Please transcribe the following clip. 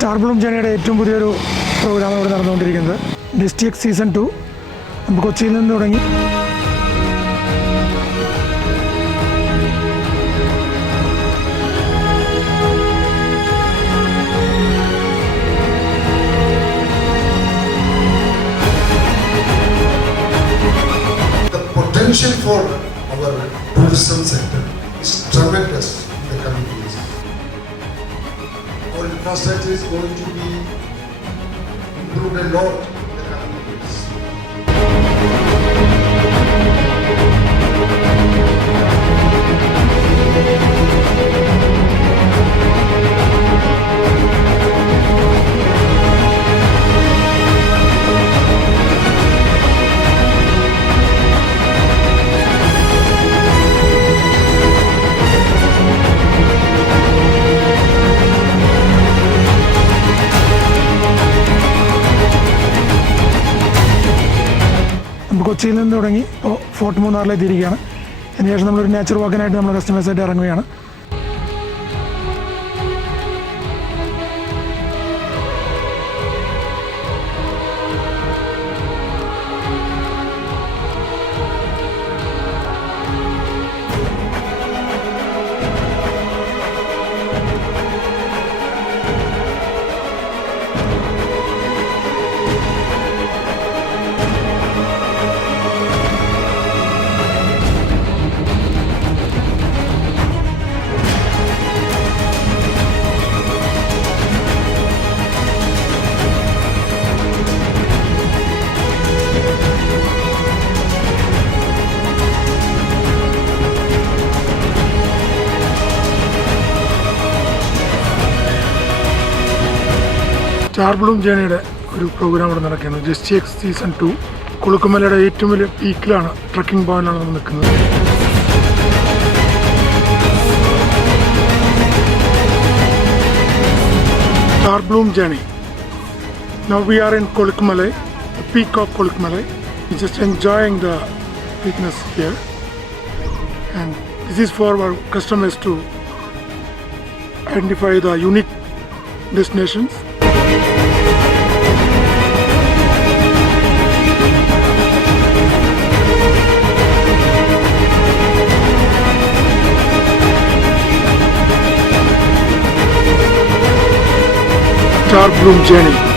Star Bloom ജേണിയുടെ ഏറ്റവും പുതിയൊരു പ്രോഗ്രാം ഇവിടെ നടന്നുകൊണ്ടിരിക്കുന്നത്. ഡിസ്ട്രിക്ട് സീസൺ 2 നമ്മൾ കൊച്ചിയിൽ നിന്ന് തുടങ്ങി. The potential for our tourism sector is tremendous in the coming years. Our infrastructure is going to be improved a lot in the coming years. നമ്മൾ കൊച്ചിയിൽ നിന്ന് തുടങ്ങി ഇപ്പോൾ ഫോർട്ട് മൂന്നാറിലേക്ക് തിരിക്കുകയാണ്. അതിനുശേഷം നമ്മളൊരു നേച്ചർ വാക്കിനായിട്ട് നമ്മൾ കസ്റ്റമേഴ്സായിട്ട് ഇറങ്ങുകയാണ്. സ്റ്റാർ ബ്ലൂം ജേണിയുടെ ഒരു പ്രോഗ്രാം ഇവിടെ നടക്കുന്നത്. ഡിസ്ട്രിക്ട് സീസൺ 2 കുളുക്കുമലയുടെ ഏറ്റവും വലിയ പീക്കിലാണ്, ട്രക്കിംഗ് പോയിന്റിലാണ് നമ്മൾ നിൽക്കുന്നത്. Star Bloom journey. Now we are in Kolukmalai, the peak of Kolukmalai. We're just enjoying the peakness here. And this is for our customers to identify the unique destinations. Star Bloom Journey.